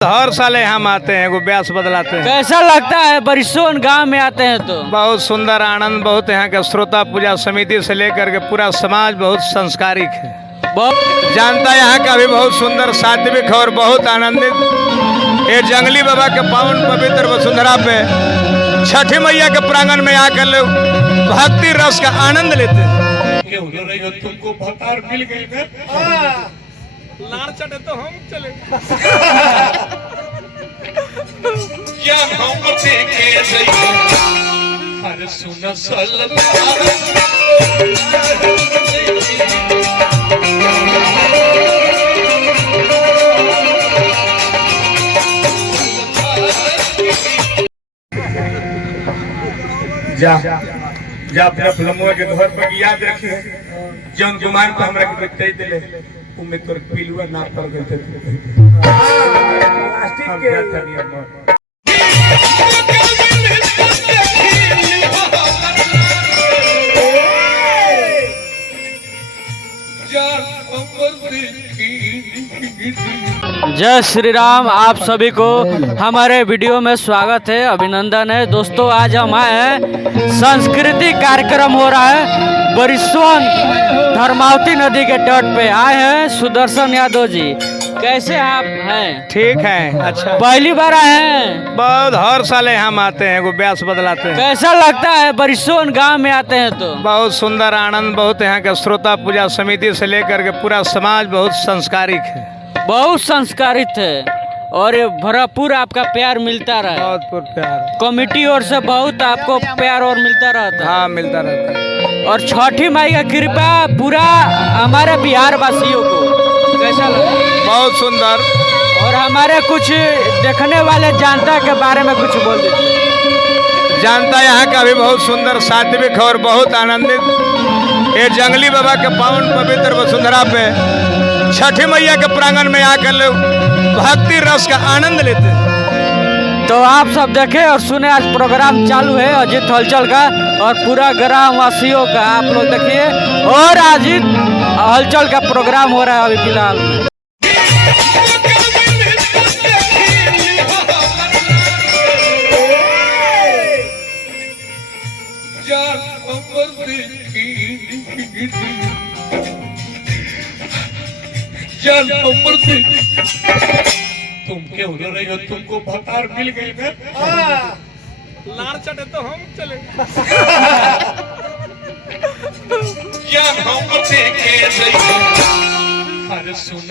हर साल हम आते हैं, वो ब्यास बदलाते हैं। कैसा लगता है बरिसोन गांव में आते हैं तो? बहुत सुंदर आनंद, बहुत यहाँ के श्रोता पूजा समिति से लेकर के पूरा समाज बहुत संस्कारिक है, बहुत जानता है यहाँ का भी बहुत सुंदर सात्विक और बहुत आनंदित। ये जंगली बाबा के पावन पवित्र वसुंधरा पे छठी मैया के प्रांगण में आकर लोग भक्ति रस का आनंद लेते हैं। तुमको भतार मिल गई लाड़ चढ़े तो हम चले क्या हम देखे हर सुन जा अपना फिल्मों के घर पर याद रखिए, जौन गुमान को हमरा के बच्चे दिले उमे तोर पिलुआ ना पड़ गए थे। प्लास्टिक के जय श्री राम। आप सभी को हमारे वीडियो में स्वागत है, अभिनंदन है। दोस्तों आज हम आए हैं, सांस्कृतिक कार्यक्रम हो रहा है बरिसोन धर्मावती नदी के तट पे आए हैं। सुदर्शन यादव जी कैसे आप हैं? ठीक है, अच्छा। पहली बार आए हैं? बहुत हर साल हम आते हैं, वो ब्यास बदलाते हैं। कैसा लगता है बरिसोन गांव में आते हैं तो? बहुत सुंदर आनंद, बहुत यहाँ के श्रोता पूजा समिति से लेकर के पूरा समाज बहुत संस्कारिक है, बहुत संस्कारित है और ये भरपूर आपका प्यार मिलता रहे। बहुत प्यार कमेटी ओर से बहुत आपको प्यार और मिलता रहता है। हाँ, मिलता रहता है। और छठी माई का कृपा पूरा हमारे बिहार वासियों को कैसा लगा? बहुत सुंदर। और हमारे कुछ देखने वाले जनता के बारे में कुछ बोल दीजिए। जानता यहाँ का भी बहुत सुंदर सात्विक और बहुत आनंदित। ये जंगली बाबा के पावन पवित्र वसुंधरा पे छठी मैया के प्रांगण में आकर लोग भक्ति रस का आनंद लेते हैं। तो आप सब देखें और सुने, आज प्रोग्राम चालू है अजीत हलचल का और पूरा ग्राम वासियों का आप लोग देखिए। और अजीत हलचल का प्रोग्राम हो रहा है अभी फिलहाल में। तुम क्यों रो रही हो? तुमको भतार मिल गई लाड़ चढ़े तो हम चले क्या हम देखे हर सुन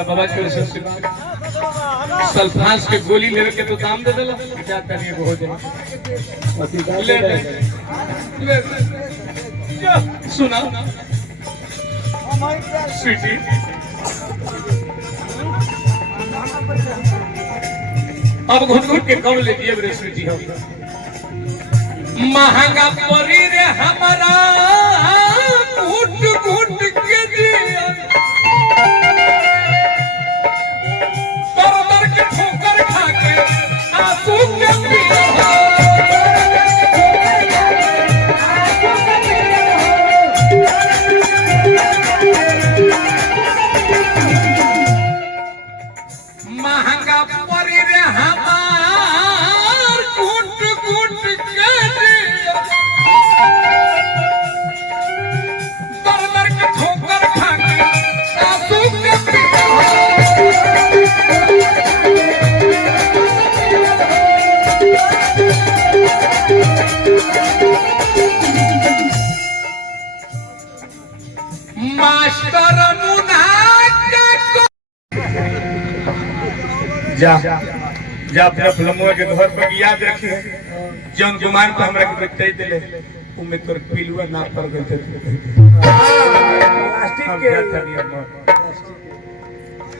बाबा के सल्फास के गोली लेवे के तो दाम दे देला क्या करिए हो जाए ले सुना स्वीटी अब घुट घुट के कम लीजिए मेरे स्वीटी हो महंगा परी रे हमारा घुट घुट के दिया ठोकर खा के आंसू के पिया महंगा परी रे हमार घुट घुट के दिया मास्टर मुन्ना जा जा अपने फिल्मों के घर पर याद रखिए जौन गुमान को हमरा के बतई देले उमे तोर पिलुआ ना पर गई थे प्लास्टिक के